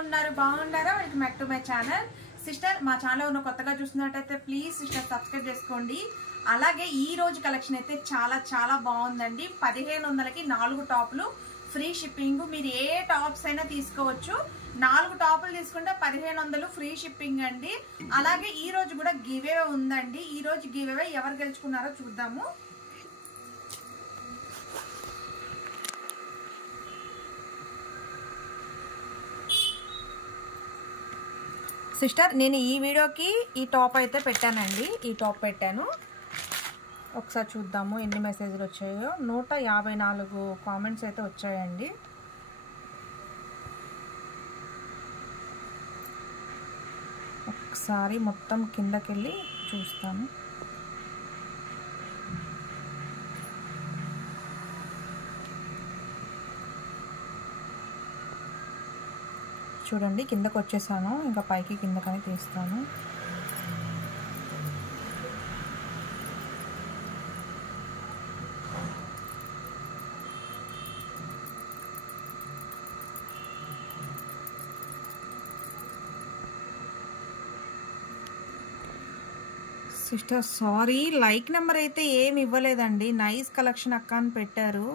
ఉన్నారు బాగున్నారా welcome back to my channel sister మా ఛానల్ ఉన్న కొత్తగా చూస్తున్నట్టయితే ప్లీజ్ సిస్టర్ సబ్స్క్రైబ్ చేసుకోండి అలాగే ఈ రోజు కలెక్షన్ అయితే చాలా చాలా బాగుందండి 1500కి 4 టాప్లు ఫ్రీ షిప్పింగ్ మీరు ఏ టాప్స్ అయినా తీసుకోవచ్చు 4 టాపులు తీసుకుంటే 1500 ఫ్రీ షిప్పింగ్ అండి అలాగే ఈ రోజు కూడా గివ్ అవే ఉందండి ఈ రోజు గివ్ అవే ఎవరు గెలుచుకున్నారో చూద్దాము సిస్టర్ నేను ఈ వీడియోకి ఈ టాప్ అయితే పెట్టానండి ఈ టాప్ పెట్టాను ఒకసారి చూద్దాము ఎన్ని మెసేజ్లు వచ్చాయో 154 కామెంట్స్ అయితే వచ్చాయండి ఒకసారి మొత్తం కిందకి వెళ్ళి చూస్తాను చూడండి కిందకి వచ్చేసాను ఇంకా పైకి కిందకని తీస్తాను సిస్టర్ సారీ లైక్ నెంబర్ అయితే ఏమి ఇవ్వలేదండి నైస్ కలెక్షన్ అక్క అని పెట్టారు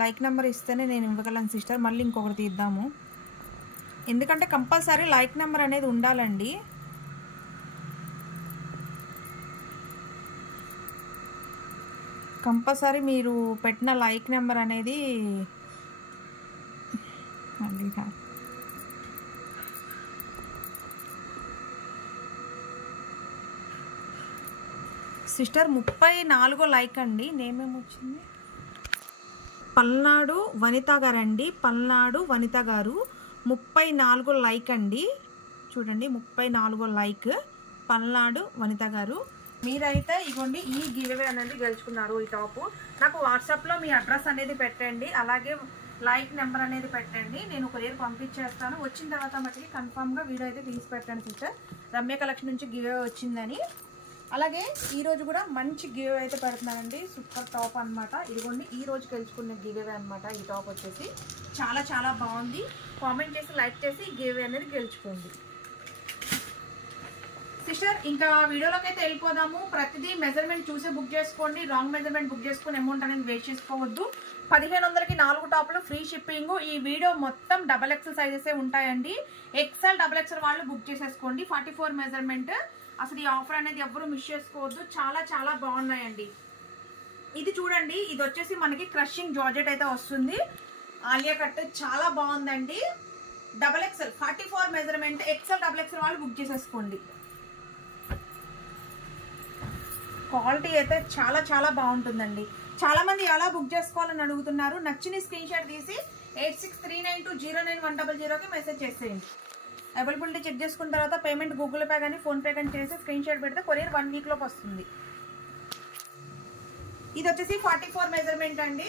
లైక్ నెంబర్ ఇస్తేనే నేను ఇవ్వగలను సిస్టర్ మళ్ళీ ఇంకొకటి తీద్దాము ఎందుకంటే కంపల్సరీ లైక్ నెంబర్ అనేది ఉండాలండి కంపల్సరీ మీరు పెట్టిన లైక్ నెంబర్ అనేది సిస్టర్ 34 లైక్ అండి నేమేమొచ్చింది పల్నాడు వనిత గారు అండి పల్నాడు వనిత గారు 34 లైక్ అండి చూడండి 34 లైక్ పల్నాడు వనిత గారు మీరైతే ఇగోండి ఈ గివ్ అవే అనేది గెలుచుకున్నారు ఈ టాప్ నాకు వాట్సాప్లో మీ అడ్రస్ అనేది పెట్టండి అలాగే లైక్ నెంబర్ అనేది పెట్టండి నేను కొరియర్ పంపించేస్తాను వచ్చిన తర్వాత మటుకి కన్ఫామ్గా వీడియో అయితే తీసి పెట్టండి సిస్టర్ రమ్య కలెక్షన్ నుంచి గివ్ అవే వచ్చిందని అలాగే ఈరోజు కూడా మంచి గివ్ అవే అయితే పెడుతున్నానండి సూపర్ టాప్ అనమాట ఇదిగోండి ఈ రోజు గెలుచుకున్న గివ్ అవే అనమాట ఈ టాప్ వచ్చేసి చాలా చాలా బాగుంది కామెంట్ చేసి లైక్ చేసి గివ్ అవే అనేది గెలుచుకోండి సిస్టర్ ఇంకా వీడియోలోకి అయితే వెళ్ళిపోదాము ప్రతిదీ మెజర్మెంట్ చూసి బుక్ చేసుకోండి రాంగ్ మెజర్మెంట్ బుక్ చేసుకుని అమౌంట్ అనేది వేస్ట్ చేసుకోవద్దు 1500కి 4 టాప్లు ఫ్రీ షిప్పింగ్ ఈ వీడియో మొత్తం XXL సైజెసే ఉంటాయండి XL XXL వాళ్ళు బుక్ చేసేసుకోండి 44 మెజర్మెంట్ అసలు ఈ ఆఫర్ అనేది ఎవరు మిస్ చేసుకోవద్దు చాలా చాలా బాగున్నాయండి ఇది చూడండి ఇది వచ్చేసి మనకి క్రషింగ్ జార్జెట్ అయితే వస్తుంది ఆలియా కట్ చాలా బాగుందండి XXL 44 మెజర్మెంట్ XXL వాళ్ళు బుక్ చేసేసుకోండి క్వాలిటీ అయితే చాలా చాలా బాగుంటుందండి చాలా మంది ఎలా బుక్ చేసుకోవాలని అడుగుతున్నారు నచ్చిన స్క్రీన్ షాట్ తీసి 8639209100కి మెసేజ్ చేసేయండి అవైలబిలిటీ చెక్ చేసుకున్న తర్వాత పేమెంట్ గూగుల్ పే కానీ ఫోన్పే కానీ చేసి స్క్రీన్ షాట్ పెడితే కొరియర్ 1 వీక్ లోపు వస్తుంది ఇది వచ్చేసి 44 మెజర్మెంట్ అండి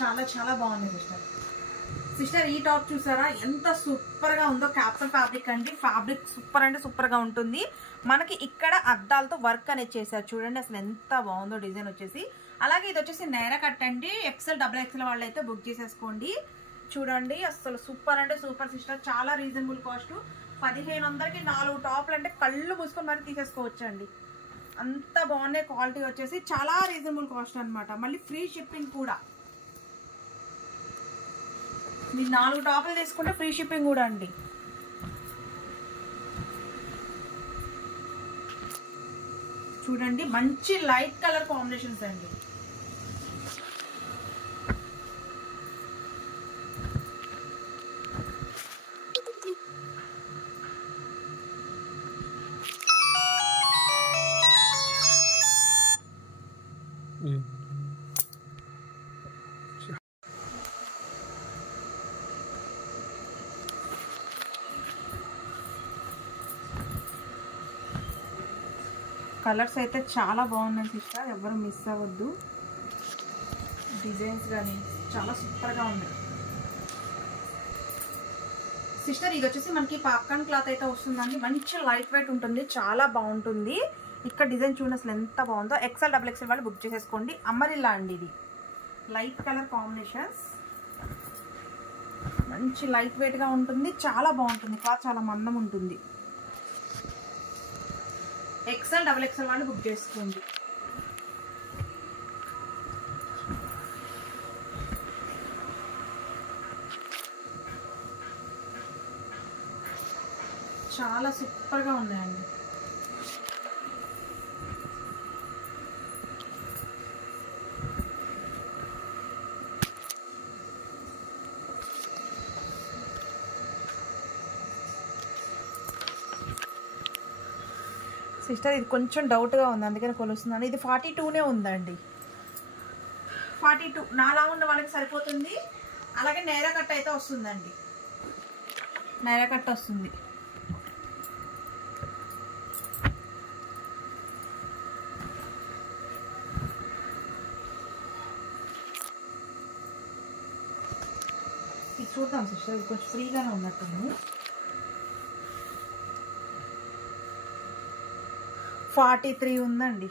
చాలా చాలా బాగుంది సిస్టర్ ఈ టాప్ చూసారా ఎంత సూపర్ గా ఉందో క్యాప్సన్ ఫ్యాబ్రిక్ అండి ఫ్యాబ్రిక్ సూపర్ అంటే సూపర్ గా ఉంటుంది మనకి ఇక్కడ అద్దాలతో వర్క్ అనేది చేశారు చూడండి అసలు ఎంత బాగుందో డిజైన్ వచ్చేసి అలాగే ఇది వచ్చేసి నైరా కట్ అండి XXL వాళ్ళు అయితే బుక్ చేసేసుకోండి చూడండి అసలు సూపర్ అంటే సూపర్ సిస్టర్ చాలా రీజనబుల్ కాస్ట్ 1500కి 4 టాప్లు అంటే కళ్ళు మూసుకొని మరి తీసేసుకోవచ్చు అండి అంత బాగున్నాయి క్వాలిటీ వచ్చేసి చాలా రీజనబుల్ కాస్ట్ అనమాట మళ్ళీ ఫ్రీ షిప్పింగ్ కూడా మీరు 4 టాపులు తీసుకుంటే ఫ్రీ షిప్పింగ్ కూడా అండి చూడండి మంచి లైట్ కలర్ కాంబినేషన్స్ అండి కలర్స్ అయితే చాలా బాగున్నాయి సిస్టర్ ఎవరు మిస్ అవ్వద్దు డిజైన్స్ కానీ చాలా సూపర్గా ఉన్నాయి సిస్టర్ ఇది వచ్చేసి మనకి పాప్కార్న్ క్లాత్ అయితే వస్తుందండి. మంచి లైట్ వెయిట్ ఉంటుంది, చాలా బాగుంటుంది. ఇక్కడ డిజైన్ చూడండి అసలు ఎంత బాగుందో. XL XXL వాళ్ళు బుక్ చేసేసుకోండి. అమరిల్లా అండి, ఇది లైట్ కలర్ కాంబినేషన్స్, మంచి లైట్ వెయిట్ గా ఉంటుంది, చాలా బాగుంటుంది. క్లాత్ చాలా మందం ఉంటుంది. XL XXL వాళ్ళు బుక్ చేసుకోండి. చాలా సూపర్ గా ఉన్నాయండి. సిస్టర్ ఇది కొంచెం డౌట్గా ఉంది, అందుకని కొలుస్తున్నాను. ఇది 42నే ఉందండి. 42 నాలా ఉన్న వాళ్ళకి సరిపోతుంది. అలాగే నైరా కట్ అయితే వస్తుందండి, నైరా కట్ వస్తుంది. ఇది చూద్దాం సిస్టర్, ఇది కొంచెం ఫ్రీగానే ఉన్నట్టుంది. 43 ఉందండి,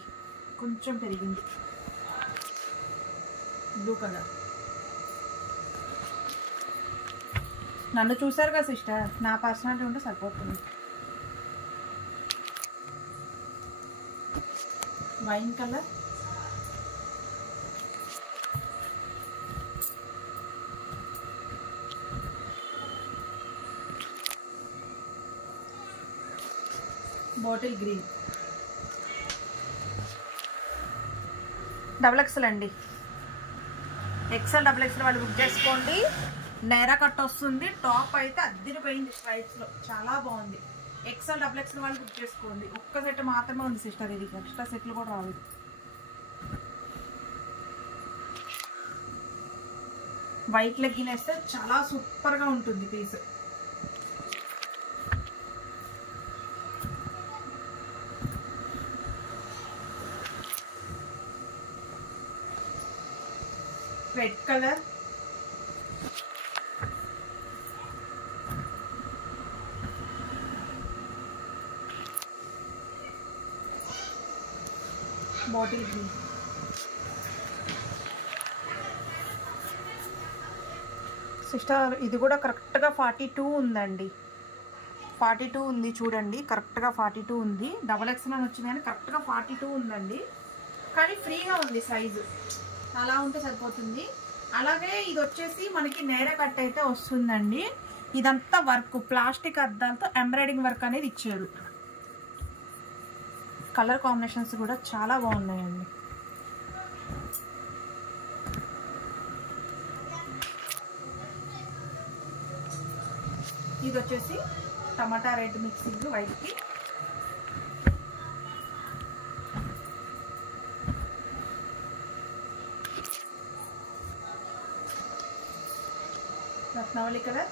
కొంచెం పెరిగింది. Blue colour. నన్ను చూసారు కదా సిస్టర్, నా పర్సనాలిటీ ఉంటే సరిపోతుంది. Wine colour, bottle green, XXL అండి. XL XXL వాళ్ళు బుక్ చేసుకోండి. నైరా కట్ వస్తుంది. టాప్ అయితే అద్దిరిపోయింది స్ట్రైప్స్ లో, చాలా బాగుంది. XL XXL వాళ్ళు బుక్ చేసుకోండి. ఒక్క సెట్ మాత్రమే ఉంది సిస్టర్, ఇది ఎక్స్ట్రా సెట్లు కూడా రాలేదు. వైట్ లెగ్గిన్ వేస్తే చాలా సూపర్ గా ఉంటుంది piece. Red colour, bottle green. Sister ఇది కూడా కరెక్ట్గా 42 ఉందండి. 42 ఉంది చూడండి, కరెక్ట్గా 42 ఉంది. XXL అని వచ్చింది కానీ కరెక్ట్గా 42 ఉందండి. కానీ ఫ్రీగా ఉంది సైజు, అలా ఉంటే సరిపోతుంది. అలాగే ఇది వచ్చేసి మనకి నైరా కట్ అయితే వస్తుందండి. ఇదంతా వర్క్, ప్లాస్టిక్ అద్దాలతో ఎంబ్రాయిడింగ్ వర్క్ అనేది ఇచ్చారు. కలర్ కాంబినేషన్స్ కూడా చాలా బాగున్నాయండి. ఇది వచ్చేసి టమాటా రెడ్ మిక్సింగ్ వైట్కి. రత్నావళి కలర్,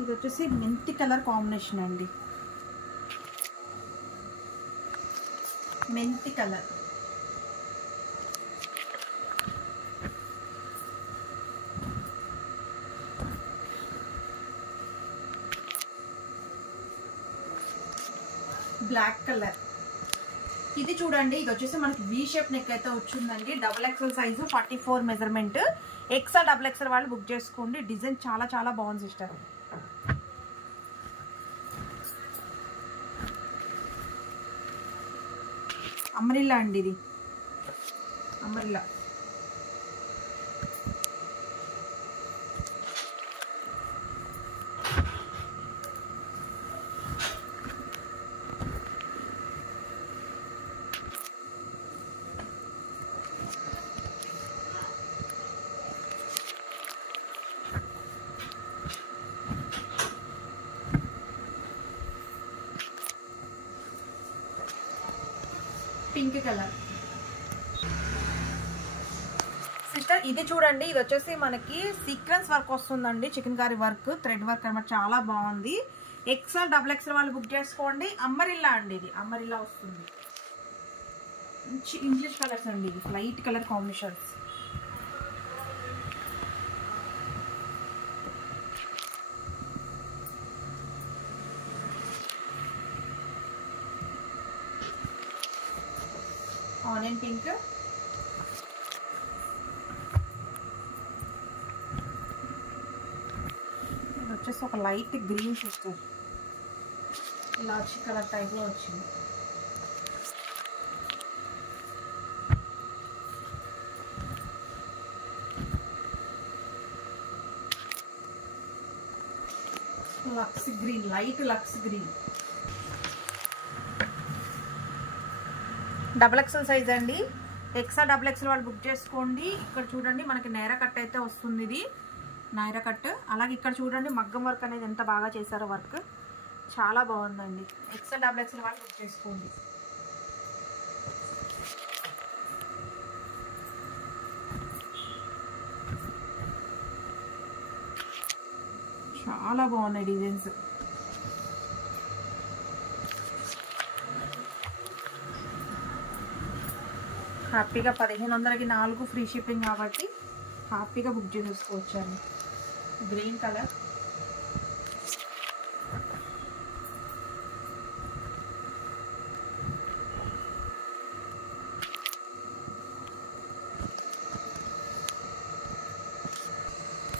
ఇది వచ్చేసి మెంతి కలర్ కాంబినేషన్ అండి. మెంతి కలర్, బ్లాక్ కలర్. ఇది చూడండి, ఇది వచ్చేసి మనకి వి షేప్ నెక్ అయితే వచ్చిందండి. XXL size, 44 measurement. XL XXL వాళ్ళు బుక్ చేసుకోండి. డిజైన్ చాలా చాలా బాగుంది సిస్టర్. అమరిల్లా అండి, ఇది అమరిల్లా. Pink colour. సిస్టర్ ఇది చూడండి, ఇది వచ్చేసి మనకి సీక్వెన్స్ వర్క్ వస్తుందండి. Chicken curry work, thread work అనమాట, చాలా బాగుంది. XL XXL వాళ్ళు బుక్ చేసుకోండి. అమరిల్లా అండి, ఇది అమరిల్లా వస్తుంది. మంచి ఇంగ్లీష్ కలర్స్ అండి, light colour combinations. Onion pink, ఇది వచ్చేసి ఒక లైట్ గ్రీన్ సిస్టర్, ఇలాచి కలర్ టైప్లో వచ్చింది. Lux green, light lux green, XXL size అండి. XXL వాళ్ళు బుక్ చేసుకోండి. ఇక్కడ చూడండి మనకి నైరా కట్ అయితే వస్తుంది, ఇది నైరా కట్. అలాగే ఇక్కడ చూడండి మగ్గం వర్క్ అనేది ఎంత బాగా చేశారో, వర్క్ చాలా బాగుందండి. XXL వాళ్ళు బుక్ చేసుకోండి. చాలా బాగున్నాయి డిజైన్స్. హ్యాపీగా 1500కి 4 ఫ్రీ షిప్పింగ్ కాబట్టి హ్యాపీగా బుక్ చేసేసుకోవచ్చండి. గ్రీన్ కలర్,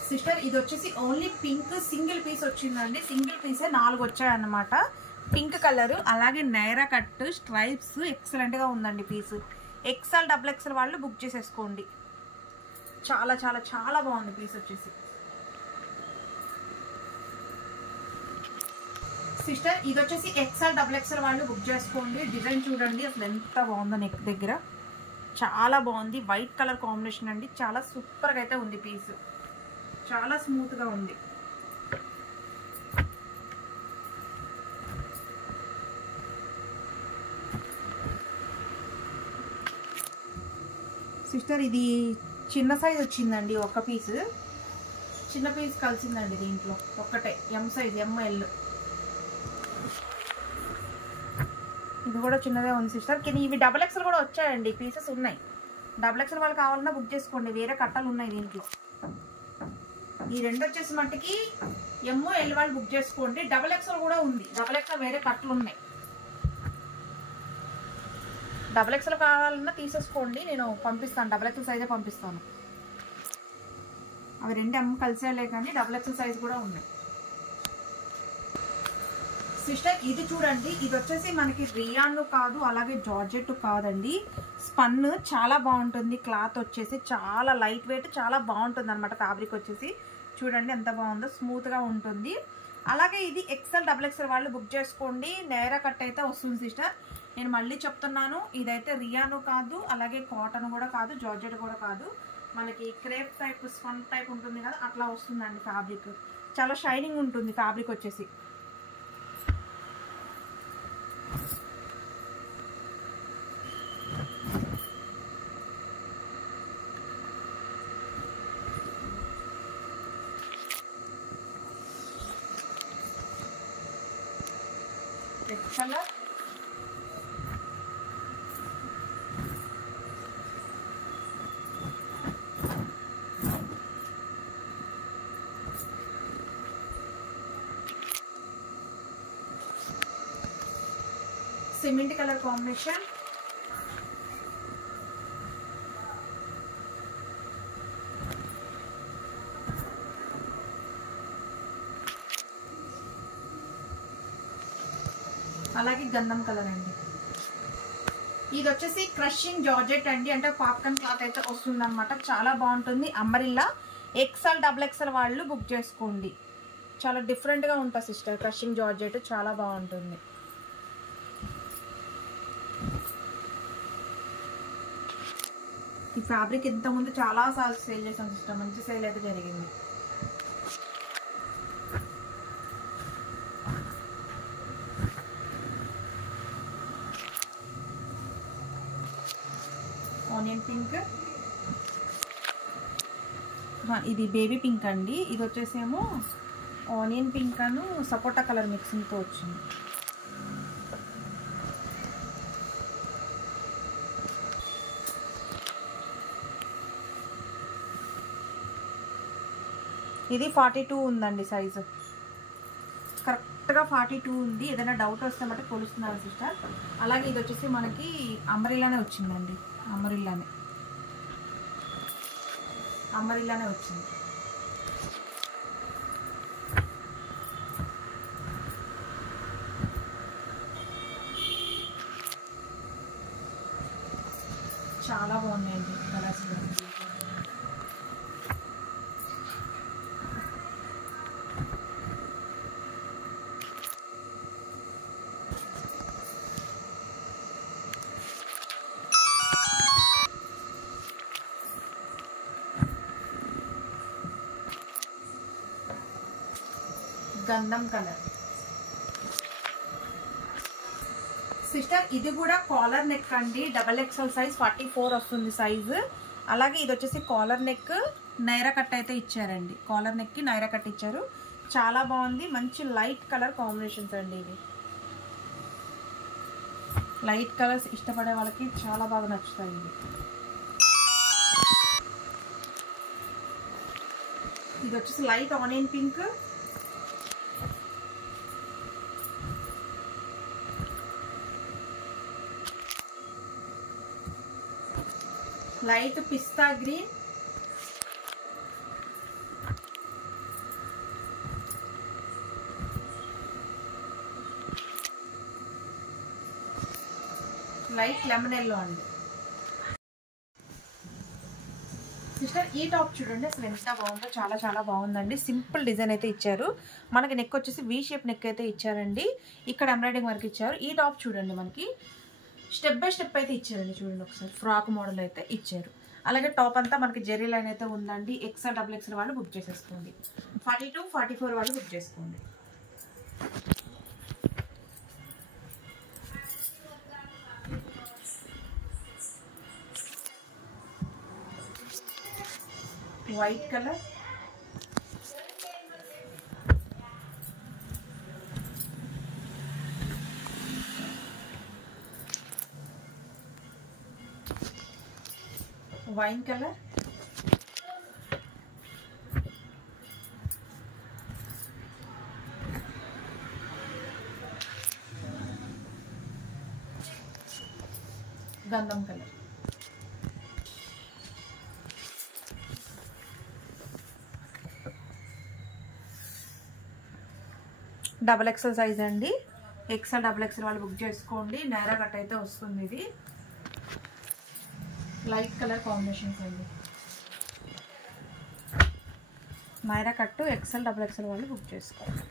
సిస్టర్ ఇది వచ్చేసి ఓన్లీ పింక్ సింగిల్ పీస్ వచ్చిందండి. సింగిల్ పీసే 4 వచ్చాయన్నమాట. పింక్ కలర్, అలాగే నైరా కట్ స్ట్రైప్స్ ఎక్సలెంట్గా ఉందండి పీస్. XXL వాళ్ళు బుక్ చేసేసుకోండి. చాలా చాలా చాలా బాగుంది పీస్ వచ్చేసి. సిస్టర్ ఇది వచ్చేసి XXL వాళ్ళు బుక్ చేసుకోండి. డిజైన్ చూడండి అసలు ఎంత బాగుందో, నెక్ దగ్గర చాలా బాగుంది. వైట్ కలర్ కాంబినేషన్ అండి, చాలా సూపర్గా అయితే ఉంది పీస్, చాలా స్మూత్గా ఉంది. సిస్టర్ ఇది చిన్న సైజ్ వచ్చిందండి, ఒక పీస్ చిన్న పీస్ కలిసిందండి దీంట్లో ఒక్కటే. M size, ML. ఇది కూడా చిన్నదే ఉంది సిస్టర్. కానీ ఇవి XXL కూడా వచ్చాయండి, పీసెస్ ఉన్నాయి. XXL వాళ్ళు కావాలన్నా బుక్ చేసుకోండి, వేరే కట్టలు ఉన్నాయి దీంట్లో. ఈ రెండు వచ్చేసి మట్టికి ML వాళ్ళు బుక్ చేసుకోండి. XXL కూడా ఉంది, XXL వేరే కట్టలు ఉన్నాయి. XXL కావాలన్నా తీసేసుకోండి, నేను పంపిస్తాను. XXL సైజే పంపిస్తాను. అవి రెండు M కలిసేలే కానీ XXL సైజ్ కూడా ఉన్నాయి. సిస్టర్ ఇది చూడండి, ఇది వచ్చేసి మనకి రియాన్ కాదు, అలాగే జార్జెట్ కాదండి, స్పన్. చాలా బాగుంటుంది క్లాత్ వచ్చేసి, చాలా లైట్ వెయిట్, చాలా బాగుంటుంది అనమాట. ఫ్యాబ్రిక్ వచ్చేసి చూడండి ఎంత బాగుందో, స్మూత్గా ఉంటుంది. అలాగే ఇది XXL వాళ్ళు బుక్ చేసుకోండి. నైరా కట్ అయితే వస్తుంది సిస్టర్. నేను మళ్ళీ చెప్తున్నాను, ఇదైతే రియాను కాదు, అలాగే కాటన్ కూడా కాదు, జార్జెట్ కూడా కాదు, మనకి క్రేప్ టైప్ స్పన్ టైప్ ఉంటుంది కదా, అట్లా వస్తుందండి ఫ్యాబ్రిక్. చాలా షైనింగ్ ఉంటుంది ఫ్యాబ్రిక్ వచ్చేసి. Red colour, cement colour combination, అలాగే గంధం కలర్ అండి. ఇది వచ్చేసి క్రషింగ్ జార్జెట్ అండి, అంటే పాప్కార్న్ క్లాత్ అయితే వస్తుంది అనమాట. చాలా బాగుంటుంది. అంబరిల్లా XXL వాళ్ళు బుక్ చేసుకోండి. చాలా డిఫరెంట్గా ఉంటుంది సిస్టర్, క్రషింగ్ జార్జెట్ చాలా బాగుంటుంది. ఈ ఫ్యాబ్రిక్ ఇంతకుముందు చాలా సార్లు సేల్ చేసాం సిస్టర్, మంచి సేల్ అయితే జరిగింది. ఆనియన్ పింక్, ఇది బేబీ పింక్ అండి. ఇది వచ్చేసేమో ఆనియన్ పింక్ అను సపోటా కలర్ మిక్సింగ్తో వచ్చింది. ఇది 42 ఉందండి సైజు. కరెక్ట్గా 42 ఉంది. ఏదైనా డౌట్ వస్తే మటు కొలుస్తున్నారు సిస్టర్. అలాగే ఇది వచ్చేసి మనకి అంబ్రెల్లానే వచ్చిందండి. అంబ్రెల్లానే వచ్చింది. చాలా బాగున్నాయండి కలర్స్. గంధం కలర్ సిస్టర్. ఇది కూడా కాలర్ నెక్ అండి. XXL సైజ్ 44 వస్తుంది సైజు. అలాగే ఇది వచ్చేసి కాలర్ నెక్ నైరా కట్ అయితే ఇచ్చారండి. కాలర్ నెక్కి నైరా కట్ ఇచ్చారు. చాలా బాగుంది. మంచి లైట్ కలర్ కాంబినేషన్స్ అండి. ఇవి లైట్ కలర్స్ ఇష్టపడే వాళ్ళకి చాలా బాగా నచ్చుతాయి. ఇది వచ్చేసి లైట్ ఆనియన్ పింక్, లైట్ పిస్తా గ్రీన్, లైట్ లెమన్ ఎల్లో అండి. సిస్టర్ ఈ టాప్ చూడండి అసలు ఎంత బాగుందో. చాలా చాలా బాగుందండి. సింపుల్ డిజైన్ అయితే ఇచ్చారు. మనకి నెక్ వచ్చేసి వీ షేప్ నెక్ అయితే ఇచ్చారండి. ఇక్కడ ఎంబ్రాయిడింగ్ వర్క్ ఇచ్చారు. ఈ టాప్ చూడండి మనకి స్టెప్ బై స్టెప్ అయితే ఇచ్చారండి. చూడండి ఒకసారి ఫ్రాక్ మోడల్ అయితే ఇచ్చారు. అలాగే టాప్ అంతా మనకి జెరీ లైన్ అయితే ఉందండి. XL XXL వాళ్ళు బుక్ చేసేసుకోండి. 42, 44 వాళ్ళు బుక్ చేసుకోండి. వైట్ కలర్, వైన్ కలర్, గంధం కలర్. XXL సైజ్ అండి. XL XXL వాళ్ళు బుక్ చేసుకోండి. నైరా కట్ అయితే వస్తుంది. ఇది లైట్ కలర్ కాంబినేషన్స్ అండి. నైరా కట్ XL XXL వాళ్ళు బుక్ చేసుకోండి.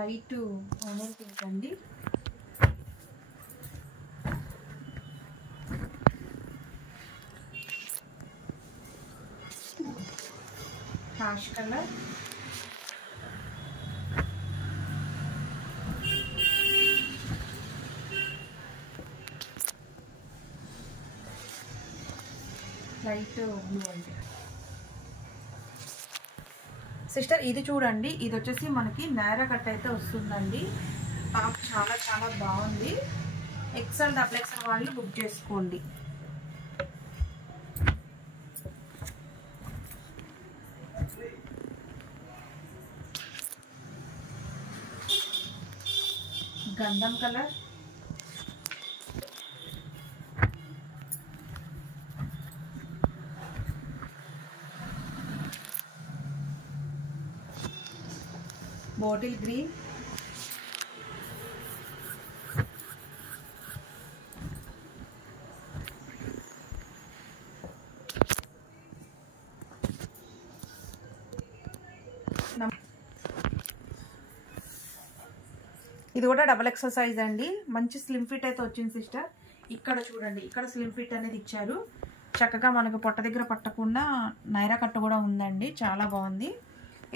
లైట్ ఆనియన్ పింక్ అండి. హ్యాష్ కలర్, లైట్ బ్లూ అండి. సిస్టర్ ఇది చూడండి. ఇది వచ్చేసి మనకి నైరా కట్ అయితే వస్తుందండి. టాప్ చాలా చాలా బాగుంది. XL XXL వాళ్ళు బుక్ చేసుకోండి. గంధం కలర్, బాటిల్ గ్రీన్, ఇది కూడా XXL సైజ్ అండి. మంచి స్లిమ్ ఫిట్ అయితే వచ్చింది సిస్టర్. ఇక్కడ చూడండి, ఇక్కడ స్లిమ్ ఫిట్ అనేది ఇచ్చారు. చక్కగా మనకు పొట్ట దగ్గర పట్టకుండా నైరా కట్ట కూడా ఉందండి. చాలా బాగుంది.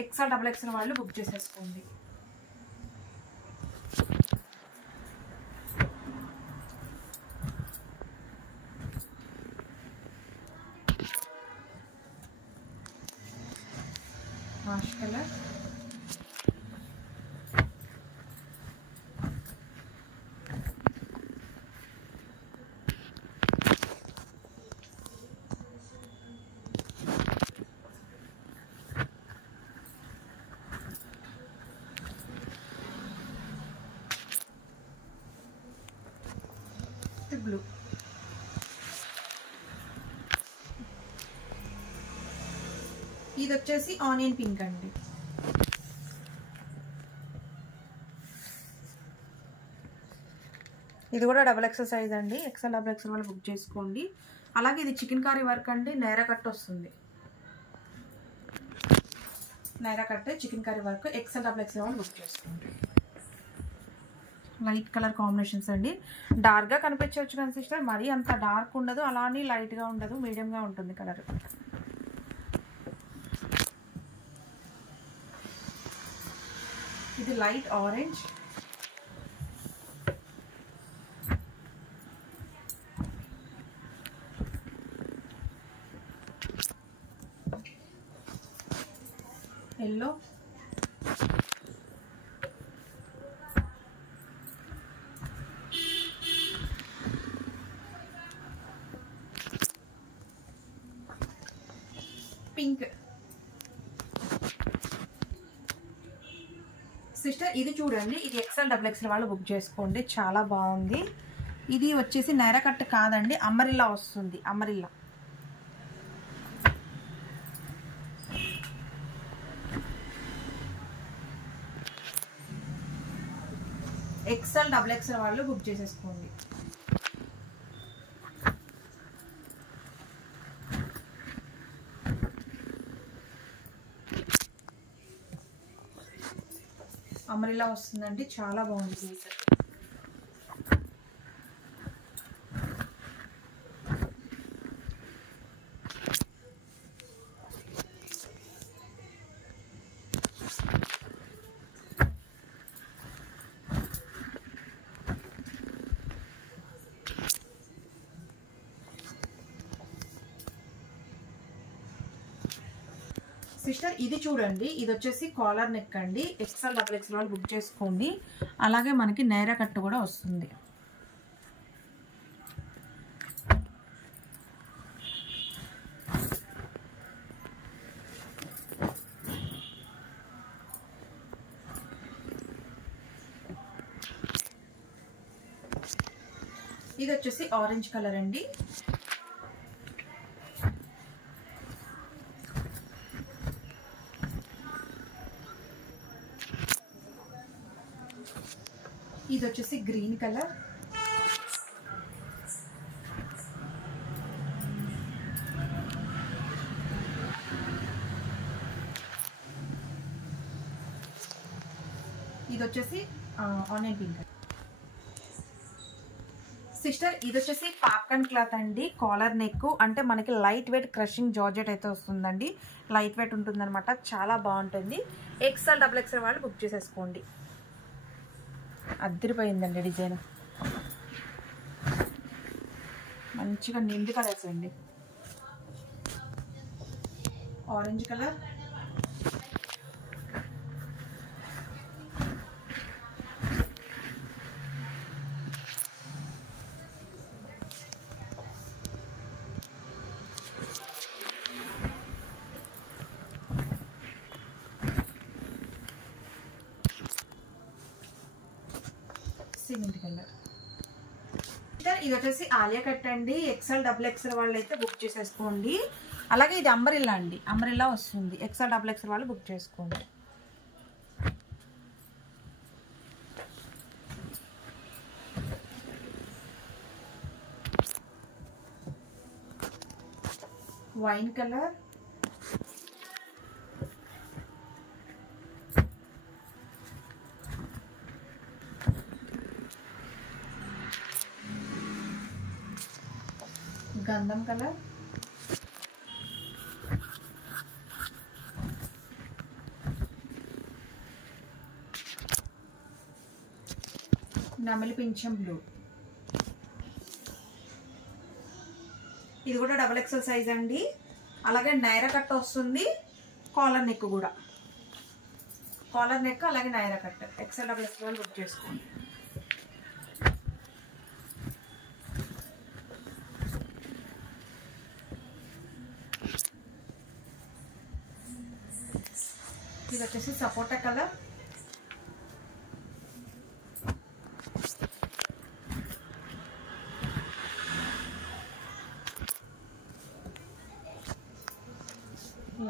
XL XXL వాళ్ళు బుక్ చేసేసుకోండి. వాష్ కలర్, ఇది వచ్చేసి ఆనియన్ పింక్ అండి. ఇది కూడా XXL సైజ్ అండి. XL XXL వాళ్ళు బుక్ చేసుకోండి. అలాగే ఇది చికెన్ కర్రీ వర్క్ అండి. నైరా కట్ వస్తుంది. Naira cut chicken curry work XL XXL వాళ్ళు బుక్ చేసుకోండి. లైట్ కలర్ కాంబినేషన్స్ అండి. డార్క్గా కనిపించవచ్చు కానీ సిస్టర్, మరీ అంత డార్క్ ఉండదు, అలానే లైట్గా ఉండదు, మీడియంగా ఉంటుంది కలర్. ఇది light orange. Yellow. Pink. Sister ఇది చూడండి, ఇది XL XXL వాళ్ళు బుక్ చేసుకోండి. చాలా బాగుంది. ఇది వచ్చేసి నైరా కట్ కాదండి, అమరిల్లా వస్తుంది. అమరిల్లా XL XXL వాళ్ళు బుక్ చేసేసుకోండి. అమరిల్లా వస్తుందండి. చాలా బాగుంది పీస్. సిస్టర్ ఇది చూడండి, ఇది వచ్చేసి కాలర్ నెక్ అండి. XL XXL వాళ్ళు బుక్ చేసుకోండి. అలాగే మనకి నైరా కట్ కూడా వస్తుంది. ఇది వచ్చేసి ఆరెంజ్ కలర్ అండి. ఇది వచ్చేసి గ్రీన్ కలర్. ఇది వచ్చేసి ఆనియన్ పింక్. సిస్టర్ ఇది వచ్చేసి పాప్కార్న్ క్లాత్ అండి. కాలర్ నెక్ అంటే మనకి లైట్ వెయిట్ క్రషింగ్ జార్జెట్ అయితే వస్తుందండి. లైట్ వెయిట్ ఉంటుందన్నమాట. చాలా బాగుంటుంది. XL XXL వాళ్ళు బుక్ చేసేసుకోండి. అద్దరిపోయిందండి డిజైన్. మంచిగా నిండు కలర్స్ అండి. Orange colour, cement colour. ఇది వచ్చేసి ఆలియా కట్ అండి. XL XXL వాళ్ళు అయితే బుక్ చేసేసుకోండి. అలాగే ఇది అంబరిల్లా అండి. అంబరిల్లా వస్తుంది. XL XXL వాళ్ళు బుక్ చేసుకోండి. వైన్ కలర్, గంధం కలర్, నమిలి పింఛం బ్లూ. ఇది కూడా XXL సైజ్ అండి. అలాగే నైరా కట్ వస్తుంది. కాలర్ నెక్ కూడా, కాలర్ నెక్ అలాగే Naira cut. XL XXL book చేసుకోండి. ఇది వచ్చేసి సపోటా కలర్,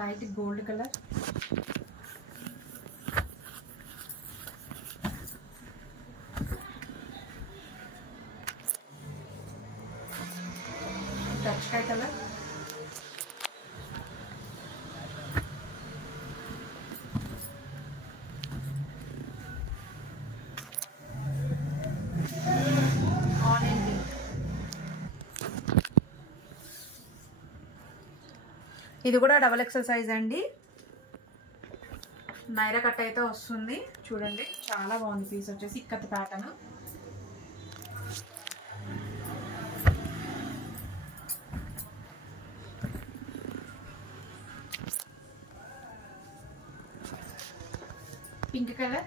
లైట్ గోల్డ్ కలర్, దచ్చకాయ కలర్, ఆరెంజ్ పింక్. ఇది కూడా డబల్ ఎక్సెల్ సైజ్ అండి. నైరా కట్ అయితే వస్తుంది. చూడండి చాలా బాగుంది. పీస్ వచ్చేసి ikat pattern. Pink colour.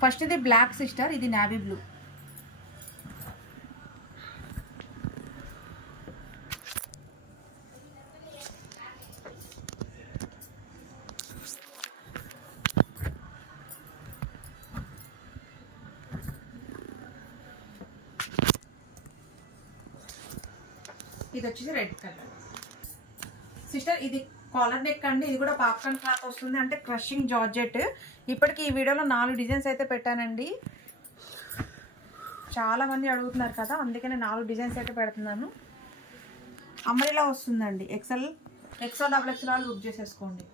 First ఇది బ్లాక్ సిస్టర్, ఇది నావీ బ్లూ. ఇది వచ్చేసి రెడ్ కలర్. సిస్టర్ ఇది కాలర్ నెక్ అండి. ఇది కూడా పాప్కార్న్ క్లాత్ వస్తుంది, అంటే క్రషింగ్ జార్జెట్. ఇప్పటికి ఈ వీడియోలో 4 డిజైన్స్ అయితే పెట్టానండి. చాలా మంది అడుగుతున్నారు కదా, అందుకనే 4 డిజైన్స్ అయితే పెడుతున్నాను. అమ్మాయిలా వస్తుందండి. ఎక్సెల్ డబుల్ ఎక్సెల్ వాళ్ళు బుక్ చేసేసుకోండి.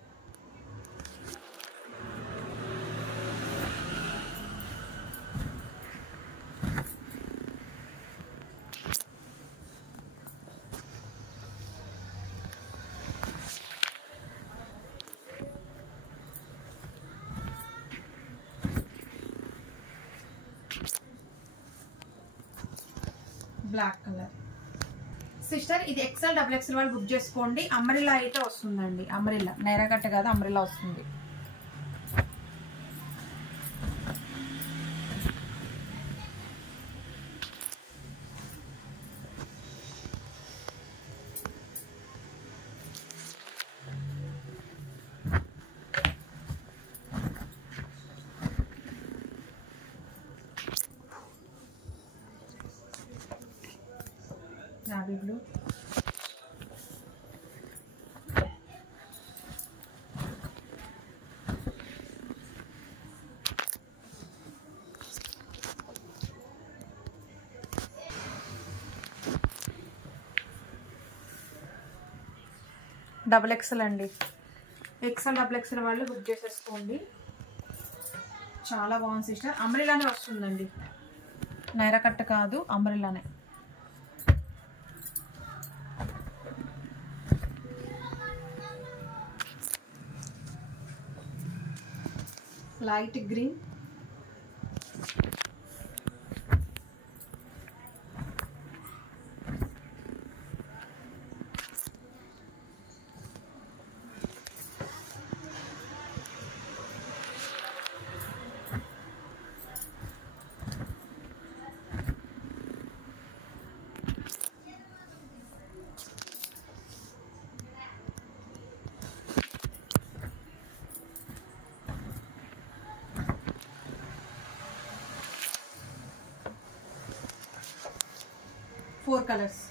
Black colour. సిస్టర్ ఇది ఎక్సెల్ డబుల్ ఎక్సెల్ వాళ్ళు బుక్ చేసుకోండి. అంబ్రెల్లా అయితే వస్తుందండి. అంబ్రెల్లా, నైరా కట్ కాదు, అంబ్రెల్లా వస్తుంది. నావీ బ్లూ, డబుల్ ఎక్సెల్ అండి. ఎక్సెల్ డబుల్ ఎక్సెల్ వాళ్ళు బుక్ చేసేసుకోండి. చాలా బాగుంది సిస్టర్. అంబ్రెల్లానే వస్తుందండి, నైరా కట్ కాదు, అంబ్రెల్లానే. Light green, four colours.